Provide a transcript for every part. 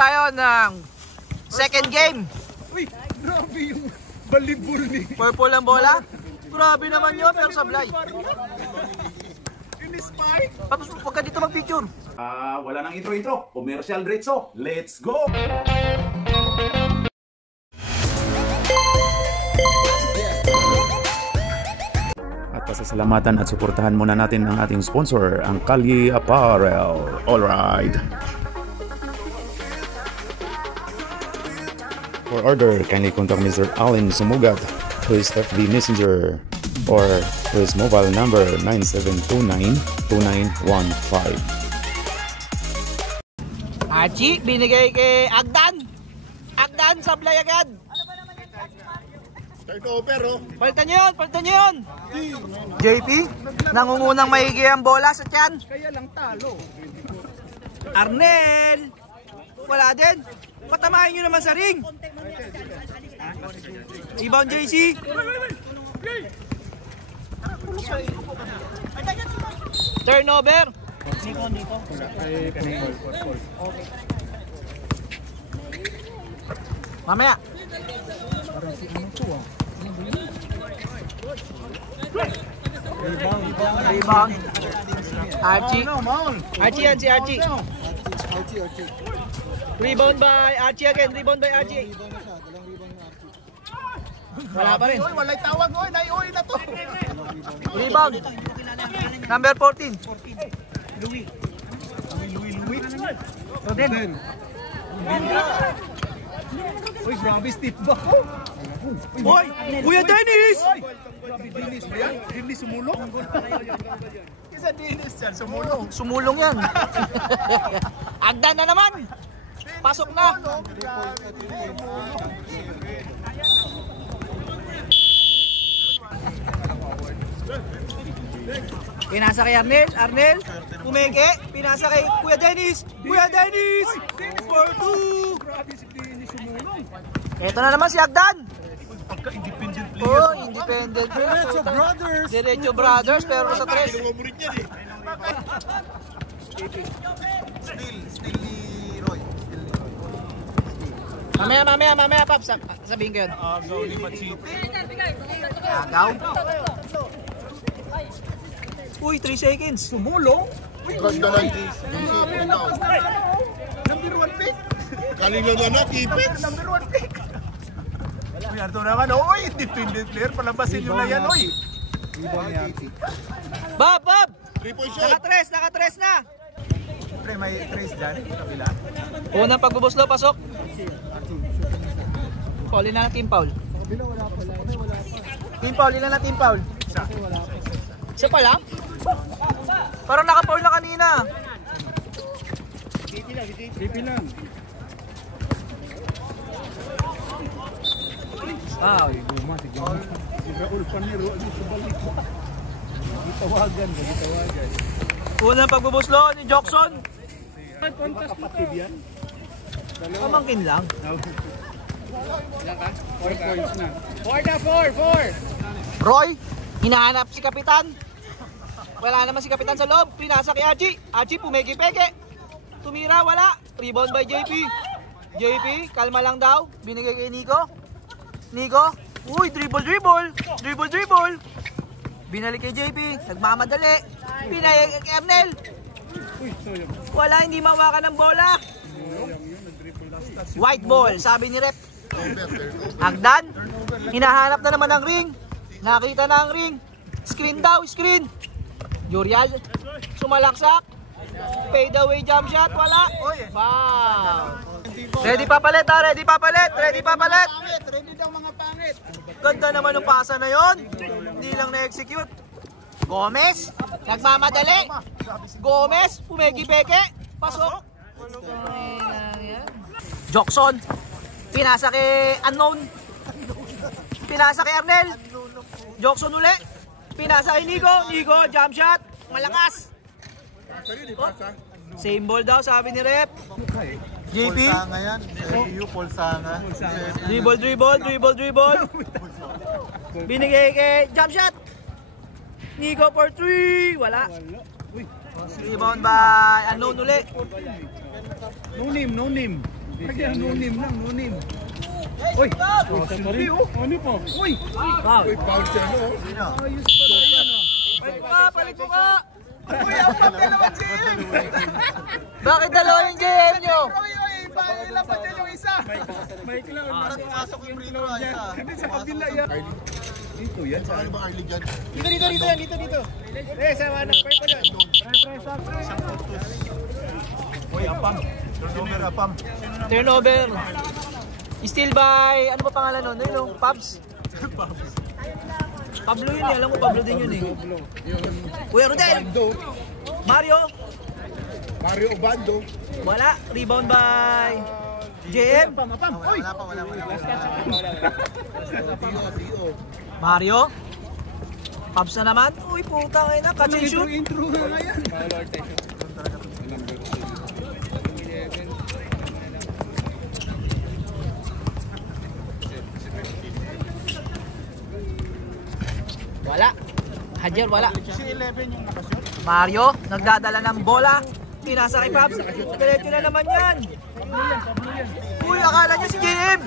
tayo ng second game. Uy, grabe yung balibul ni. Purple ang bola. Grabe naman yun, pero sablay. In-spike. Tapos pagka dito mag-picture. Wala nang intro-intro. Commercial diretso. Let's go! At pasasalamatan at suportahan muna natin ang ating sponsor, ang Kalye Apparel. Alright. For order, kindly contact Mr. Allen Sumugat, who is FB Messenger, or his mobile number 9729-2915. Achi, binigay kay Agdan. Agdan, sablay agad. Turnover, oh. Palitan nyo yun, palitan nyo yun. JP, nangungunang maigi ang bola sa tiyan. Kaya lang talo. Arnel, wala din. Patamahin nyo naman sa ring. Rebound JC. Turnover. Mamaya. Rebound. Archie. Archie yan si Archie. Rebound by Archie again. Rebound by Archie. Wala pa rin. Oy, walay tawag, oy. Naiuwi na to. Rebound. Number 14. Louis. Roden. Uy, grabe stiff back. Boy, Kuya Dennis! Grabe Dennis ba yan? Dennis sumulong? Isa Dennis yan, sumulong. Sumulong yan. Agdan na naman. Pasok na. Pinasa kay Arnel. Arnel, pumeke. Pinasa kay Kuya Dennis. Kuya Dennis! 4-2. Grabe si Dennis sumulong. Ito na naman si Agdan. Pagka-independent player. Oh, independent. Diretso Brothers. Diretso Brothers, pero sa 3. Favorite yan eh. Still ni Roy. Mamaya, Paps. Sabihin ko yun. Agaw ni Machite. Agaw. Uy, 3 seconds. Sumulong? Ganda lang. Number 1 pick. Kanina na tipid. Number 1 pick. Uy, Arto naman, oy, independent player. Palabasin nyo na yan, oy. Bob! 3-point shot. Naka-3 na. Pre, may trace dyan. Kabila. Unang pagbubuslo, pasok. Paul, ilan na team foul? Team foul, ilan na team foul? Isa pa lang? Parang naka-foul na kanina. PP lang. Wow. Si Raul Panero, sa balik. Gitawagan. Unang pagbubuslo ni Jackson. Kapatid yan. Pamangkin lang. 4 points na. 4. Roy, hinahanap si Kapitan. Wala naman si Kapitan sa loob. Pinasa kay Archie. Archie, pumegi-peke. Tumira, wala. Rebound by JP. JP, kalma lang daw. Binigay kay Nico. Uy, dribble. Binalik kay JP. Nagmamadali. Pinay kay Arnel. Wala, hindi mawakan ng bola. White ball, sabi ni Rep. Agdan, hinahanap na naman ang ring. Nakita na ang ring. Screen daw, screen. Jurial, sumalaksak. Fade away jump shot, wala. Foul. Ready papalit. Ready daw mga pangit. Ganda naman ng pasa na yon. Hindi lang na-execute. Gomez, nagmamadali. Gomez, pumegi-peke. Pasok. Jackson, pinasa kay Unknown. Pinasa kay Arnel. Jackson uli. Pinasa kay Nico, jump shot. Malakas. Same ball daw, sabi ni Rep. JP. Polsanga yan. Polsanga. Dribble. Binigay kay jump shot. Nico for 3. Wala. Rebound by Unknown uli. No name. Lagyan, no-name lang, no-name. Uy! Ano po? Uy! Foul. Uy, foul siya, no? Ayos pala yan ah. Palit mo ka! Uy, apat na naman GM! Bakit dalawa yung GM nyo? Uy, ilan pa dyan yung isa? Mike lang. Parang pumasok yung free throw, isa. Hindi sa kabila yan. Dito yan sa... Ano ba, Arlie dyan? Dito. Eh, sa mga nagpay pa dyan. Uy, apam. Turnover, apam. Turnover. Still by, ano pa pangalan nun? Ano yung Pabs? Pablo yun eh, alam mo Pablo din yun eh. Kuya Rodel! Mario! Mario Obando. Wala, rebound by JM. Apam. Uy! Mario? Pabs na naman? Uy, putang ina, catch and shoot. Intro nga nga yan. Wala. Hadjer, wala. Si 11 yung nakashoot. Mario, nagdadala ng bola. Pinasa kay Pabs. Diretso na naman yan. Uy, akala niya si JM.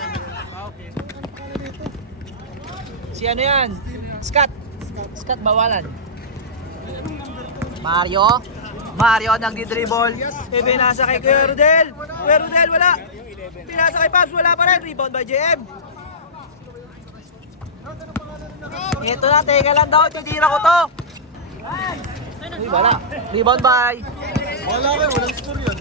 Si ano yan? Scott. Scott bawalan. Mario nagdi-dribble. Pinasa kay Kuya Rodel. Kuya Rodel, wala. Pinasa kay Pabs, wala pa rin. Rebound by JM. Ito na, teka lang daw. Titira ko to. Uy, wala. Rebound by. Wala kayo, walang score yan.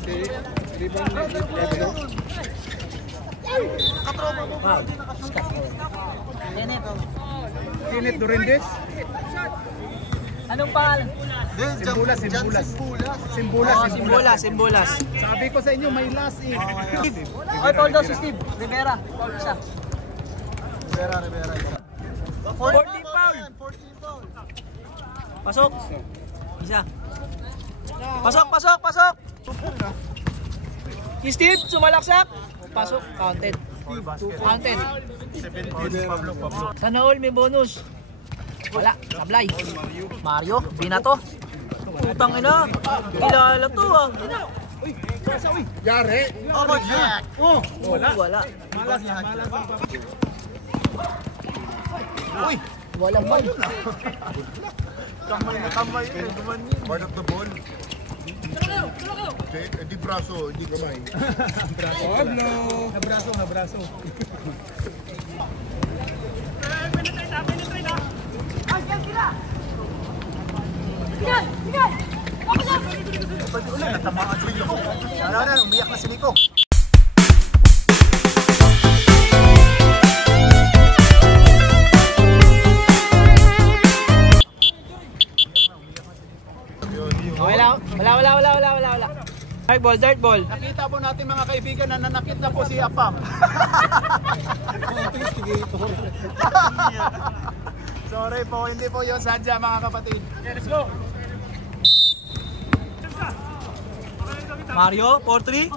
Wow. Scott. Kenneth Dorendes. Anong pangalan? Simbulas. Sabi ko sa inyo, may last eh. Oy, foul daw si Steve. Rivera. Foul isa. Rivera. 14 foul. Pasok. Isa. Pasok. Steve, sumalaksak. Pasok. Counted. Sana all may bonus. Wala. Sablay. Mario. Binato. Putang ina. Kilala to ah. Yari. Oh, Jack. Wala. Uy, Walang ball. kamay. Part of the ball. Okay, di braso, hindi kamay. Nabraso. Natamaan si Nico. Umiyak na si Nico. Wala. Dart ball. Nakita po natin mga kaibigan na nanakit na po si Apam. Sorry po, hindi po yun sadya mga kapatid. Let's go! Mario, 4-3.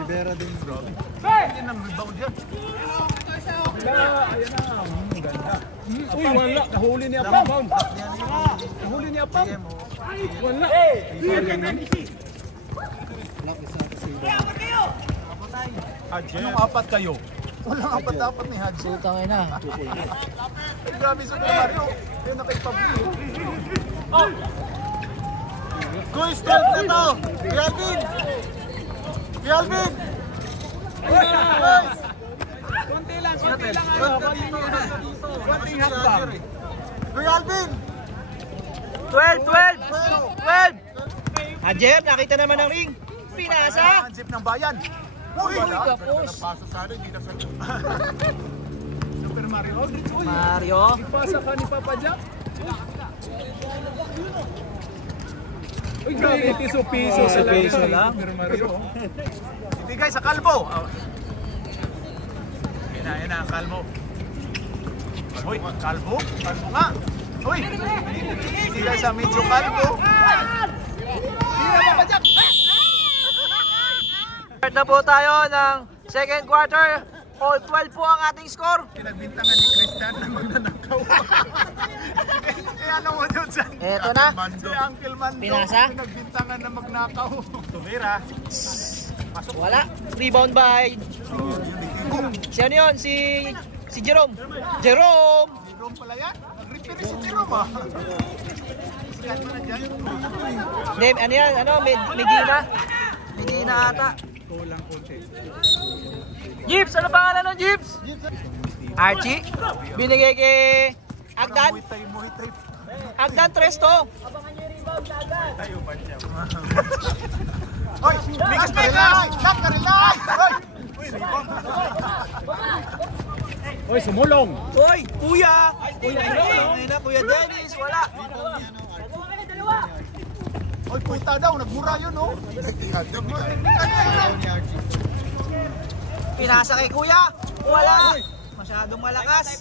Rivera din. Hindi nang rebound yan. Ayan na, ganda. Uy, wala. Nahuli ni Apam. Wala. Anong apat kayo? Walang apat-apat ni Hadji. Putang ina. Ay, grabe sa Mario. Ayun na kay Pablo. Goy, step na to! Kelvin! Konti lang. Konting hakbang. Goy, Alvin! 12. Hadjer, nakita naman ng ring. Pinasa. Ang jeep ng bayan. Uy, Kapos. Pasa sana, hindi na sa... Super Mario Aldrich. Uy, Mario. ipasa ka ni Papa Jack. Uy, grabe, piso-piso sa lang. Piso lang. Super Mario. Ibigay sa kalbo. Yan na, kalbo. Uy, kalbo? Kalbo nga. Uy, ibigay sa medyo kalbo. Hindi na Papa Jack. Start na po tayo ng second quarter. All 12 po ang ating score. Pinagbintangan ni Christian na magnanakaw. Eh ano mo yun sa Eto na. Si Uncle Mando. Pinasa? Pinagbintangan na magnakaw. Tumira. Wala. Rebound by... Si ano yun? Si Jerome. Jerome! Jerome pala yan? Nag-referee si Jerome ah. Sikat mo na dyan. Hindi, ano yan? Ano? Medina. Medina ata. Jeeps! Ano pangalan ng Jeeps? Archie. Binigay kay Agdan. Muay Thai. Agdan Tresto. Hoy! Bigas na rin! Shot ka rin lang! Hoy! Hoy, sumulong! Hoy! Kuya! Kuya Dennis! Kuya Dennis! Wala! Hoy, puta daw! Nagmura yun oh! Pinasa kay Kuya! Wala! Masyadong malakas!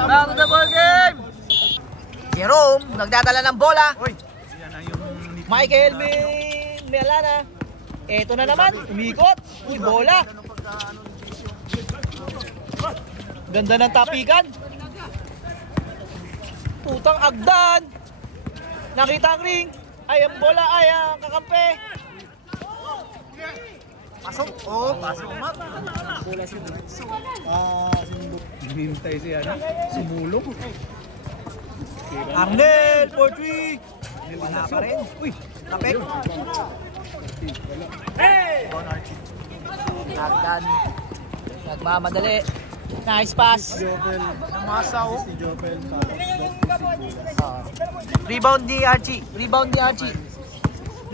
Back to the ball game! Jerome, nagdadala ng bola. Hoy! Yan na yung... Michael Melana. Eto na naman, umikot. Uy, bola. Ganda ng tapikan. Putang Agdan. Nakita ang ring. Ay, ang bola ay ang kakampi. Pasok! Oh, pasok mat! Hintay siya na. Sumulong. Arnel, 4-3. Wala pa rin. Uy, tapik. Agdan. Nagmamadali. Nice pass. Namasaw. Rebound ni Archie. Rebound ni Archie.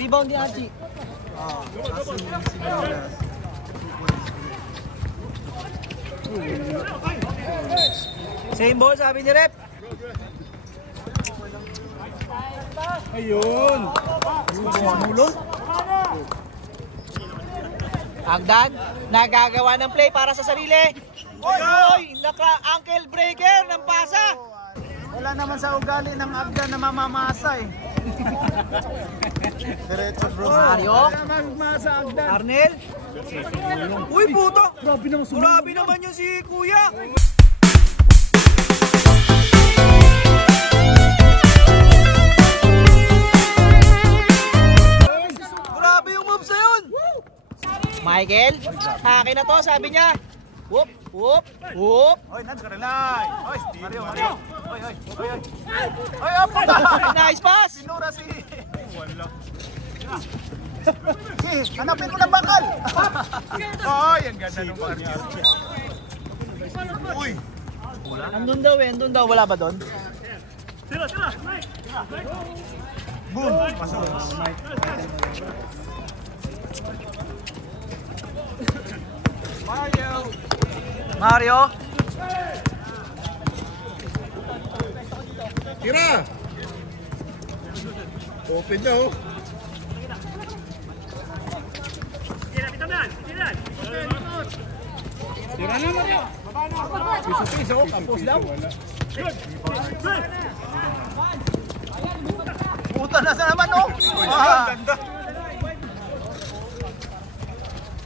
Rebound ni Archie. Same ball, sabi ni Rep. Ayun! Sumulong? Agdan, nagagawa ng play para sa sarili. Oy, naka-ankle breaker ng pasa. Wala naman sa ugali ng Agdan na mamamasa eh. Diretso bro. Mario, Wala naman mamasa Agdan. Arnel. Uy, puto. Grabe naman yun si Kuya. Grabe yung moves na yun. Michael, akin na to, sabi niya. Whoop, whoop, whoop. Hoy, nagskarelay. Hoy, Mario. Hoy. Hoy, apo na. Nice pass. Pinura si... Wala. Hanapin mo ng bakal. Hoy, ang ganda ng Mario. Uy. Andun daw, wala ba doon? Boom. Pasok. Mario. Tira! Open niya oh. Tira na, Mario! Piso-piso, kapos daw. Puta na sa naman oh. Ah, ganda.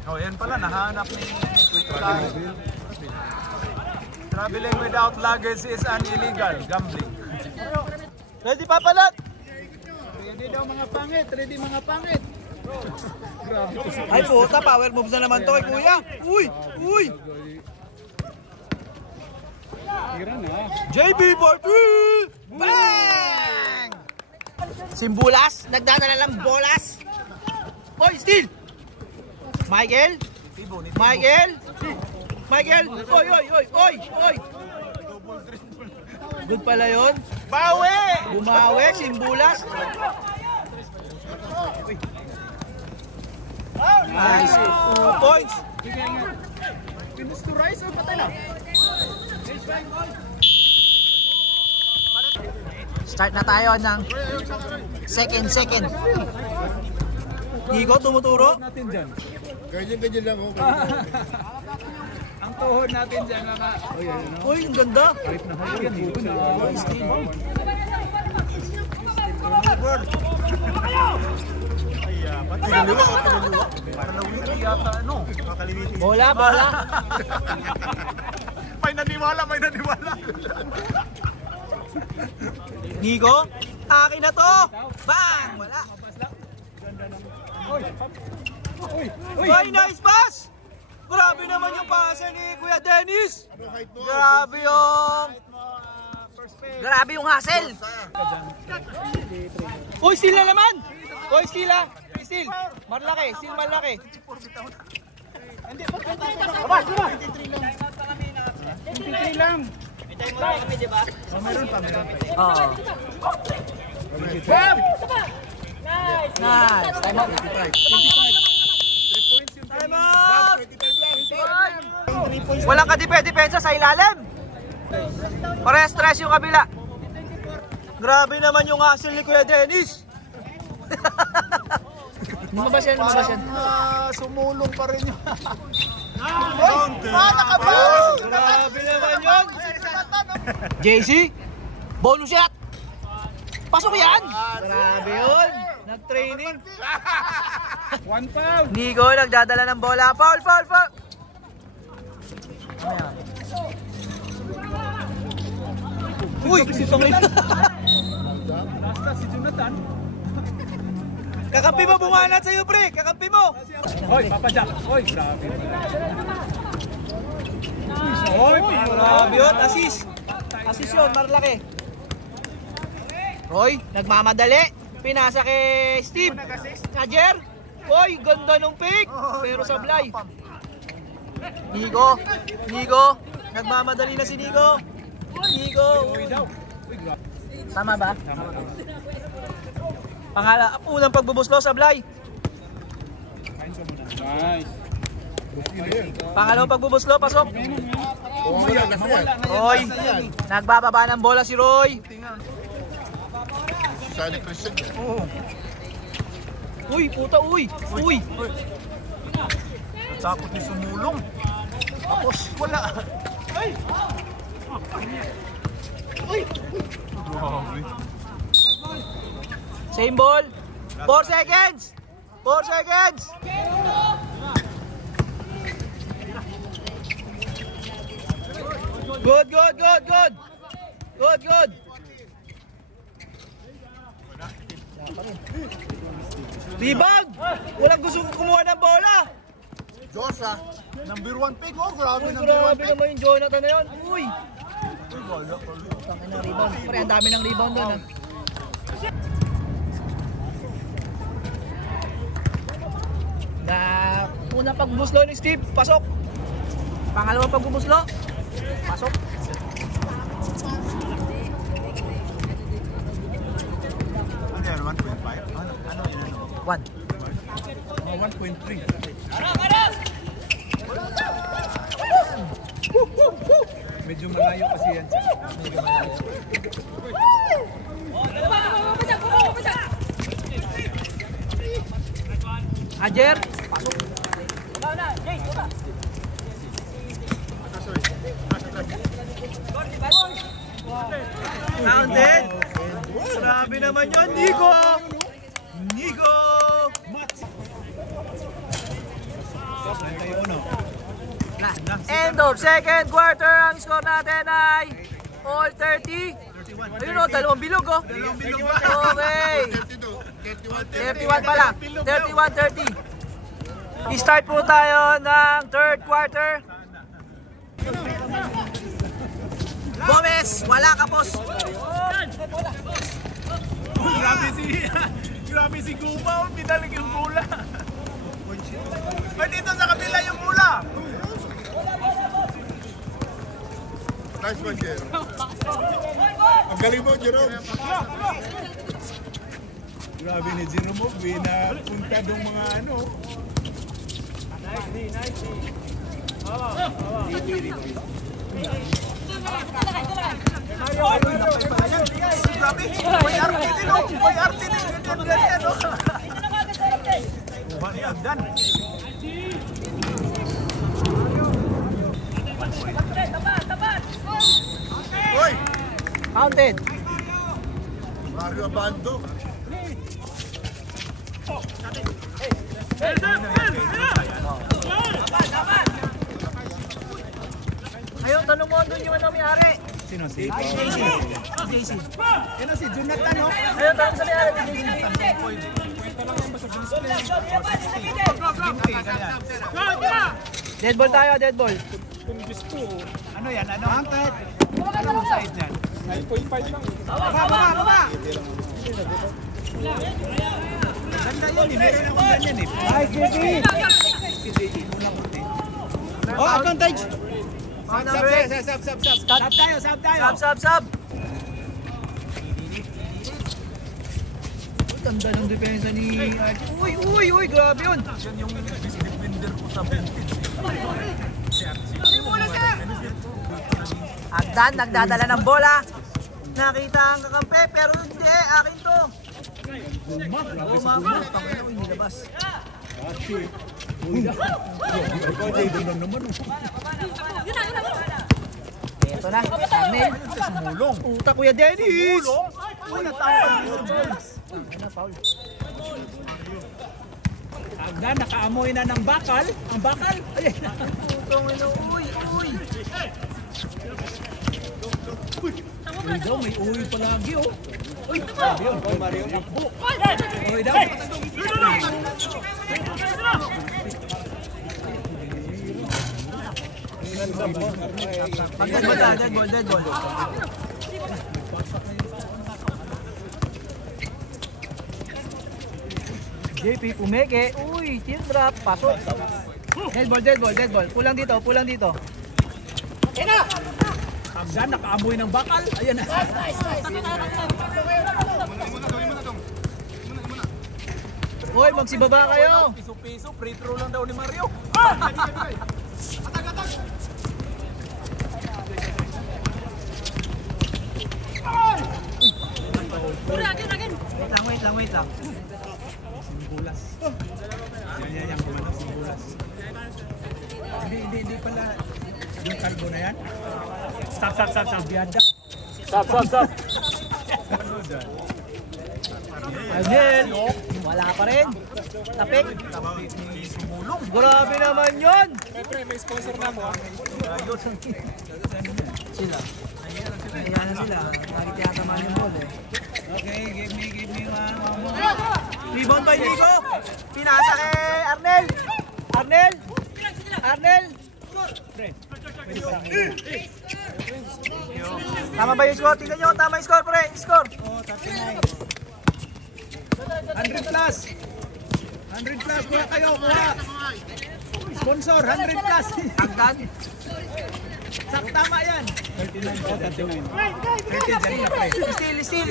Oh, yan pala, nahanap ni Traveling without luggage is an illegal gambling. Ready pa pala? Ready daw mga pangit, ready mga pangit. Ay puta, power moves na naman to kay Kuya. Uy. Tira na. JB40! Bang! Simbulas, nagdadala ng bolas. Oy, steal! Michael! Oy! Good pala yun. Bawi! Bumawi, Simbulas. Nice, 2 points. Start na tayo ng second. Higo, tumuturo. Ganyan lang oh. Ang tuhod natin dyan mga... Uy, ang ganda. Kahit na halik yan, dito na. Kalawiti yata, ano? Bola, bola. May naniwala, may naniwala. Nico, akin na to. Bang! Wala. Ay, nice pass! Grabe naman yung pasa ni Kuya Dennis. Grabe yung hustle. Uy, steal na naman. Uy, steal ah. Steal. Malaki, steal malaki. Oo. Nice. Time out. Time out. Walang kadipe-depensa sa ilalim. Parehas stress yung kabila. Grabe naman yung hustle ni Kuya Dennis. Lumabas yan, lumabas yan. Sumulong pa rin yun. Grabe naman yun. JC, bonus shot. Pasok yan. Grabe yun. Nag-training. One foul. Nico nagdadala ng bola. Foul, foul, foul. Ano yan? Uy! Basta si Jonathan. Kakampi mo bumanat sa'yo, pre! Kakampi mo! Hoy, Papa Jack. Hoy, grabe. Hoy, Grabe yun, assist. Assist yun, marlaki. Roy, nagmamadali. Pinasa kay Steve. Kajer. Hoy, ganda nung pick. Pero sablay. Nico. Nagmamadali na si Nico. Tama ba? Unang pagbubuslo, sablay. Nice. Pangalawang pagbubuslo, pasok. Roy, nagbababa ng bola si Roy. Sali Christian. Uy, puta, uy. Takot ni sumulong. Tapos, wala. Same ball. 4 seconds. 4 seconds. Good. Rebound! Walang gusto kumuha ng bola. Josa. Number 1 pick, oh. Grabe, Uy, number 1 grabe pick. naman yung Jonathan na yun. Uy! Tangin na rebound. Pre, ang dami ng rebound doon. Ah. Unang pagbuslo ni Steve, pasok. Pangalawang pagbubuslo, pasok. Ano yan, 1.5? Ano yan? 1. 1.3. Medyo malayo kasi yan siya. Medyo malayo. Ajer, pasok. Counted. Grabe naman yun, Nico. End of second quarter. Ang score natin ay all 30. Ayun o, dalawang bilog o. Okay. 31 pala. 31-30. I-start po tayo ng third quarter. Gomez, wala ka, boss. Grabe si Guba, pinalig yung bola. Ay, dito sa kabila yung bola. Nice one, Jer. Ang galing mo, Jerome. Grabe ni Jerome, binapunta dong mga ano. Grabe, may arte din, oh. May arte din. Ganyan, oh. Buha ni Agdan. Hoy! Counted. Mario Abando. doon yung ano may-ari. Sino si? JC. JC. Yan si Jonathan, no? Ayun, tawag sa may-ari. Dead ball tayo, dead ball. Ano yan? Ano? Ano side niyan? 9.5 lang. Baba! Ganda yun eh. Meron akong ganyan eh. Ay, JP! Oh, advantage! Sub tayo. Sub. Tanda ng depensa ni Archie. Uy, grabe yun. Yan yung defender ko sa vintage. Agdan, nagdadala ng bola. Nakita ang kakampi, pero hindi, akin to. Guma. Uy, nilabas. Ito na, Arnel. Sumulong. Puta, Kuya Dennis. Uy, natawag yung bolas. Agdan, nakaamoy na ng bakal. Ang bakal. Ayan. Putong ino, uy. Uy daw, may uwi palagi oh. Uy, yun. Uy, Mario. Uy daw. Dead ball. JP, pumeke. Uy, teardrop. Pasok. Dead ball. Pulang dito. Agdan, nakaamoy ng bakal. Ayan na. Uy, magsibaba kayo. Piso-piso, free throw lang daw ni Mario. Wait lang. Simbulas. Yan yung kumano, simbulas. Hindi pala yung kalbo na yan. Stop. Biada. Stop. Arnel, wala pa rin. Tapik. Grabe naman yun. May sponsor na mo. Sila. Ayan na sila. Nakit yata man yung ball eh. Okay, give me one. Rebound by Nico. Pinasa kay Arnel. Tama ba yung score? Tingnan nyo, tama yung score, pre. Score. 100 plus. 100 plus. Kuha. Sponsor, 100 plus. Agdan. Tama yan. 39. Oh, 39. 30 dyan na play. Steal.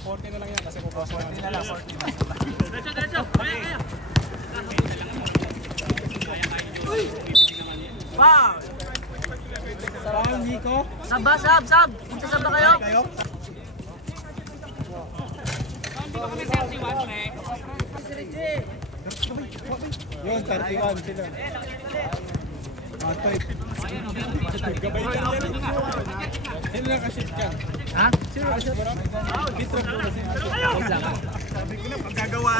40 na lang yan kasi kukuha 40 na lang. Wow. Saan, Nico? Sab. Magsasab na kayo. Yun, 31 sila. Matoy. Sino na ka-shoot ka? Ha? Sino ka-shoot?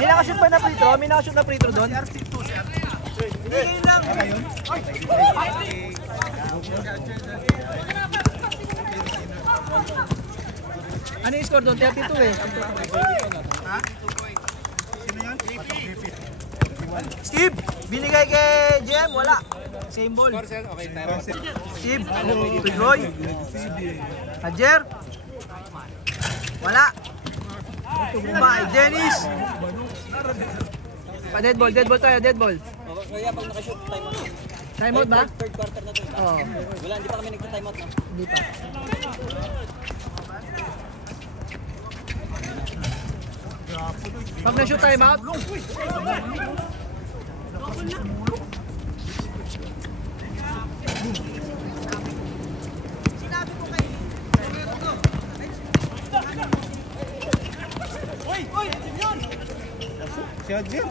May nakashoot pa na free throw? May nakashoot na free throw doon? Hindi, yun lang. Ano yung score doon? 32 eh. Steve! Binigay kay JM, wala. Same ball. Steve, Pigoy. Hajer. Wala. Bye, Dennis. Dead ball tayo, dead ball. Kaya pag nakashoot, time out. Time out ba? Third quarter na to. Oo. Wala, hindi pa kami nagta-time out na. Hindi pa. Pag na-shoot time out, Si Adjir.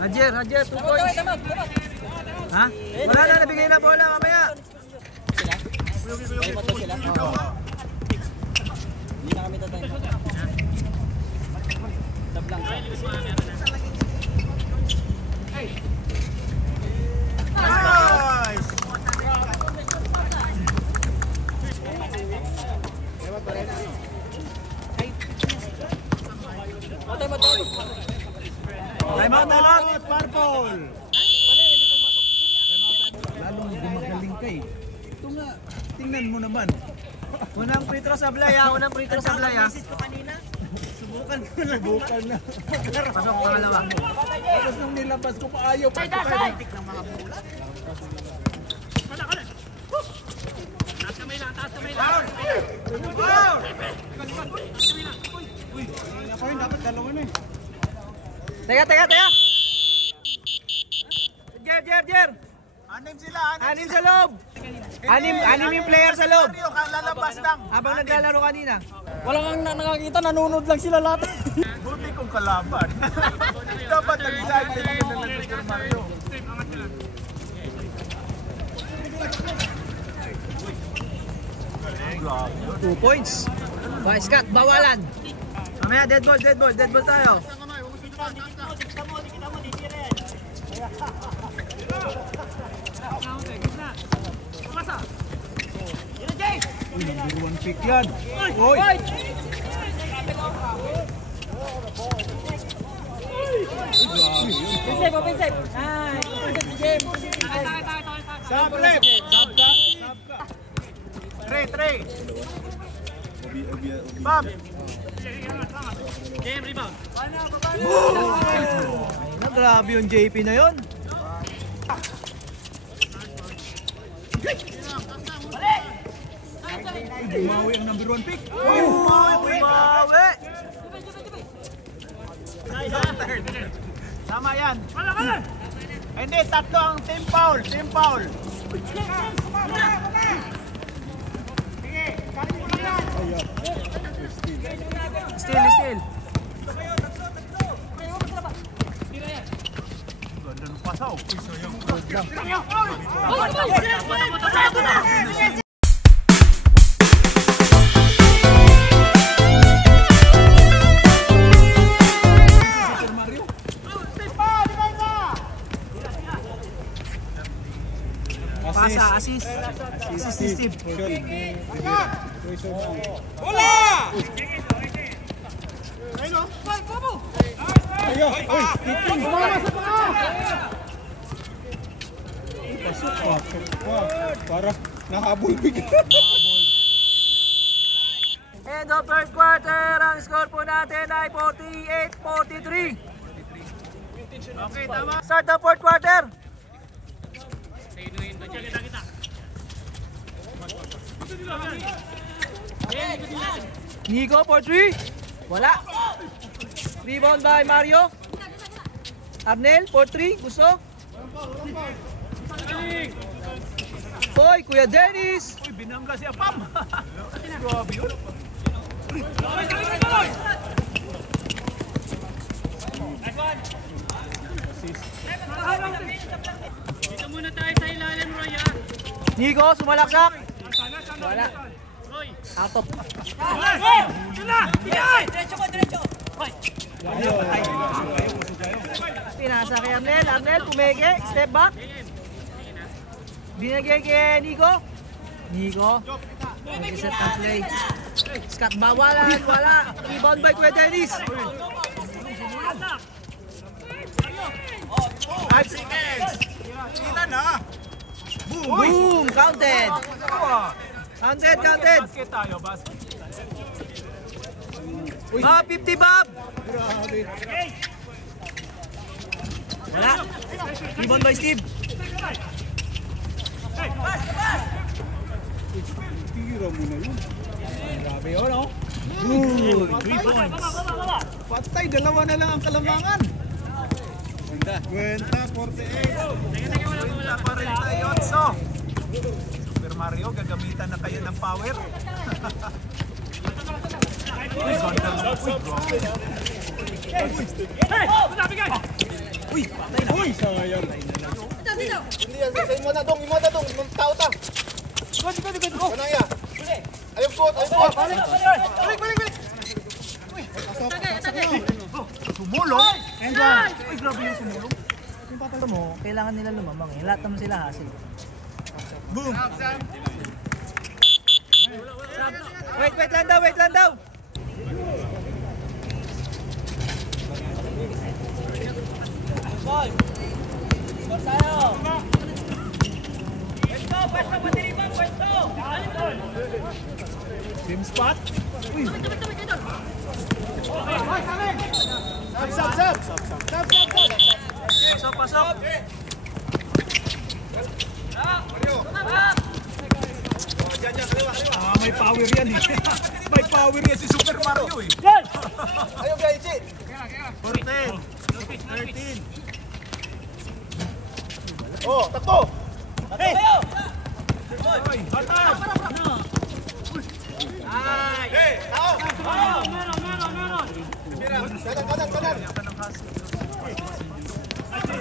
Hajer, 2 points. Ha? Wala na, nabigay na bola mamaya. Time out na sila. Hindi na kami ta-time out. Stop lang. Time out, time out. Purple. Lalong gumagaling ka eh. Ito nga, tingnan mo naman. Unang free throw sa Blay, ha? Unang free throw sa Blay, ha? Subukan na. Pasok, pangalawa. Tapos nung nilabas ko pa ayaw pa. Dapat dalawa na eh. Teka. Jer. Anim sila, Anim sa loob. Anim yung player sa loob. Mario, kalalabas lang. Habang naglalaro kanina. Wala kang nakakita, nanonood lang sila lahat. Buti kong kalaban. Dapat nag-live din ako ng Super Mario. Grabe. 2 points. Vice cut, bawalan. Mamaya, dead ball tayo. Number 1 pick yan. Oy! Pinsay. Ay, si James. Sablip! Sabka! 3. Bam! Ay, grabe yung JP na yun. Bumawi ang number 1 pick. Bumawi! Tama yan. Hindi, tatlo ang team foul. Still. Ganda ng pasaw. Pasa, assist ni Steve. Para nahabol bigla. End of third quarter, ang score po natin ay 48-43. Okay, tama. Start the fourth quarter. Nico for 3. Wala. Rebound by Mario. Arnel for 3. Gusto. Hoy, Kuya Dennis. Uy, binangga si Apam. Grabe yun. Dito muna tayo sa ilalim, Roy, ha? Nico, sumalaksak. Wala. Out of. Pinasa kay Arnel. Arnel, pumege. Step back. Binigay kay Nico. Nag-set ang play. Scott, bawalan. Wala. Rebound by Kuya Dennis. 5 seconds. Kita na. Boom! Counted. Counted. Basket tayo, basket. Bob, 50 Bob. Wala. Rebound by Steve. Tira mo na yun. Grabe yun, oh. Good. 3 points. Patay, dalawa na lang ang kalamangan. Kwenta, 48. Kwenta pa rin tayo, so. Super Mario, gagamitan na kayo ng power. Uy, ganda ng Uy, patay na. Uy, sayang. Hindi yan, sasayin mo na dong, tao ta. Manaya. Ayun po. Balik. sumulong. Uy, grabe yung sumulong. Yung papalo mo, kailangan nila lumamang eh. Lahat naman sila hasil. Boom. Wait lang daw. Same spot. Uy. Pasok, pasok. May power yan eh. May power yan si Super Mario eh. Ayaw guys, 14. 13. Oh, takbo. Kanan.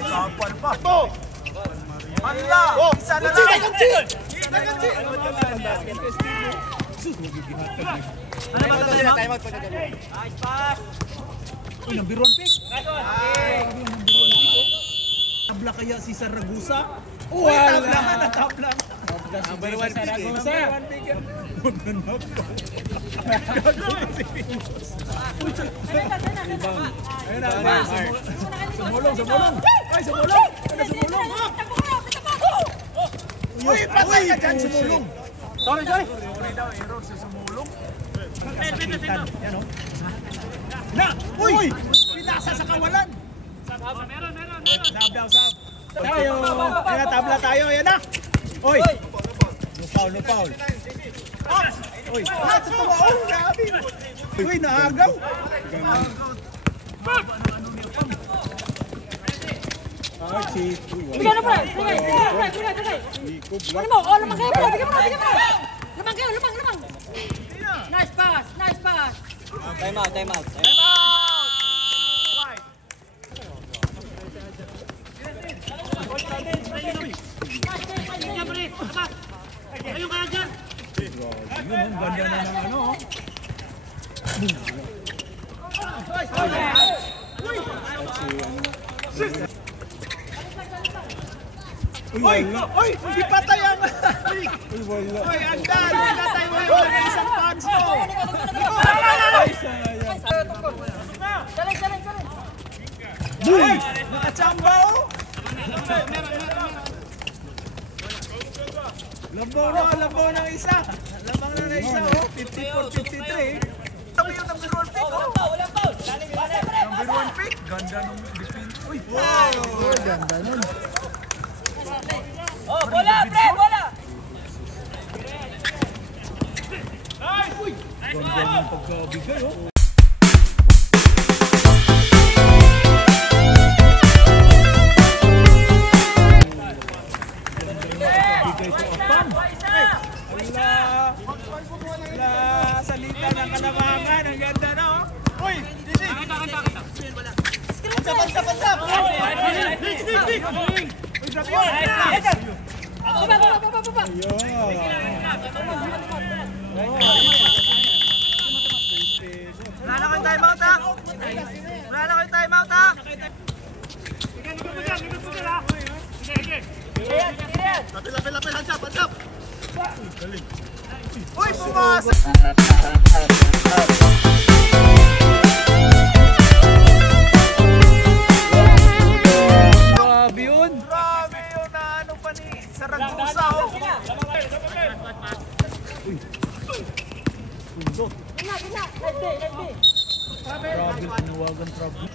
Kapal pa. Hala! Isa na lang! Ano ba ito, Jim? Time out pa na. Nice pass. Uy, number 1 pick. Tabla kaya si Saragusa? Uy, tabla ka na, tabla. Number 1 pick eh. Ayun na, sumulong. Ay, sumulong. Ano sumulong? Uy, patay ka dyan, sumulong. Sorry. Sorry daw, error sa sumulong. Yan o. Na! Uy! Pinasa sa kawalan. Meron. Sab. Tayo. Kaya tabla tayo. Yan na. Uy! No foul. Uy! Lahat sa tumaon. Grabe. Uy, naagaw. Bigyan na, pre. Sige. Ano mo? Oh, lamang kayo, pre. Bigyan mo na. Lamang kayo. Nice pass. Time out. Ayun kaya dyan. Yun, ang ganda na ng ano. Uy! Di patay ang... Uy, andan! Pinatay mo yung isang fans mo! Uy! Nakachamba oh! Lambaw ng isa! Lamang na isa oh! 54-53. Sabi yung number 1 pick, oh! Number 1 pick? Ganda nung defense. Uy! Wow! Ganda nun. Oh, bola, pre, bola. Ganda ng pagkabigay oh! Salita ng kalamangan, ang ganda na oh! Uy! Wala na kayong timeout, ha? Lapil, hands up. Uy, pumasok! Grabe yun! Grabe yun na ano pa ni Saragusa, oh! Grabe, tinawagan trouble.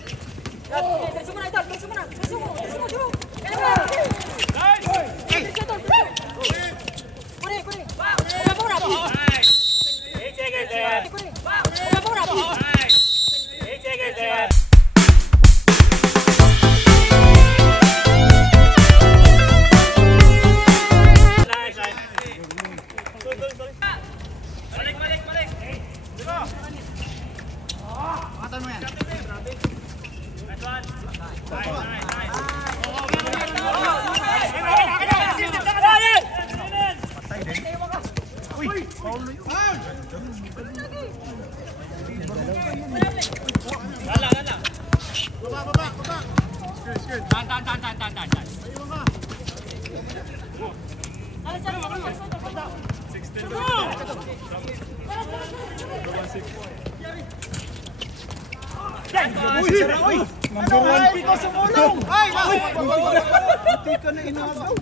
Uy, sira, uy. Number 1 pick ko sumulong. Ay, hindi ka na inagaw.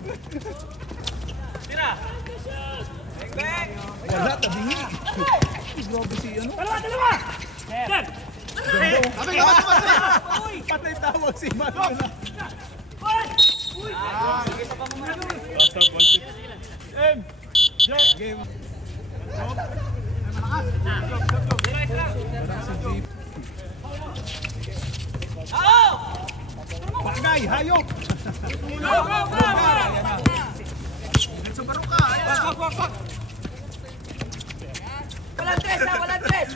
Wala, tabingi. Grabe si ano. Dalawa! Yan! Patay tawag si Manuel. Game. Bagay, hayop. Walang tres, ha? Walang tres!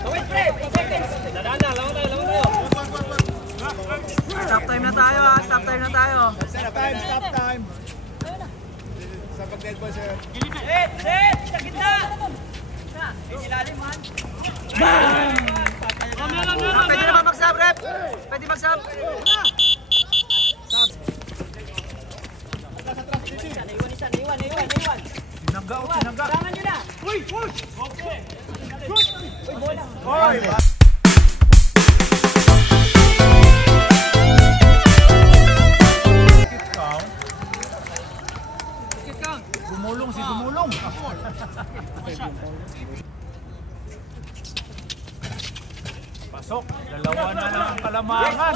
Gawin, pre! Stop time na tayo ha. Stop time na tayo. Stop time, stop time. Sa pag-dead ball, sir. Set! Set! Sa gitna! Ilalim, man. Pwede naman mag-sub, rep. Pwede mag-sub. Naiwan. Tinaga. Tangan nyo na! Gumulong si Gumulong. Pasok. Dalawa na lang ang kalamangan.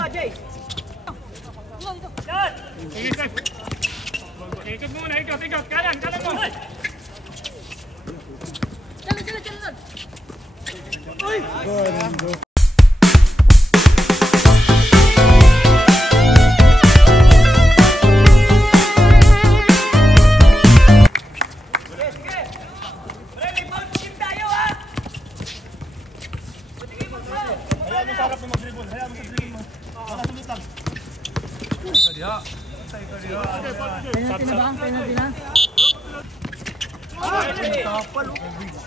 Yan! Ikot muna, ikot. Kanan mo. Jalan!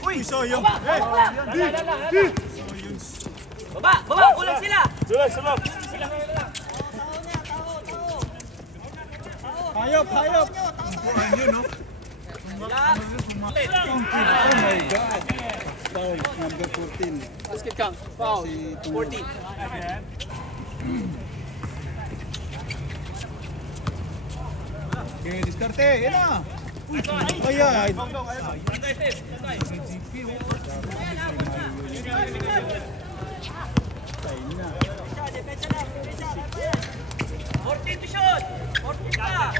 Uy, sayang. Baba! Kulang sila! Hayop. Foul, number 14. Basket kang. Foul. 14. Okay, diskarte. Yan na. Ayan. To shoot! 14 pa!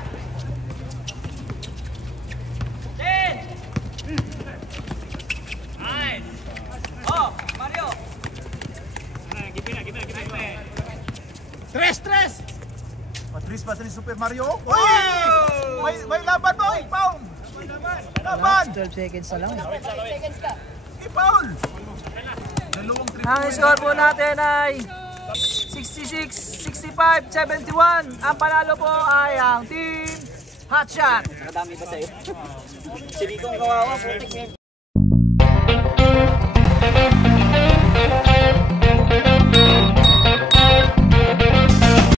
10! Nice! Oh, Mario! Tres! Patris pa ni Super Mario. Uy! May laban mo, Paul! Laban! 12 seconds na lang. Paul! Ang score po natin ay 66, 65, 71. Ang panalo po ay ang Team Hotshot. Madami ba sa'yo? Si Rico ang kawawa, putik niya.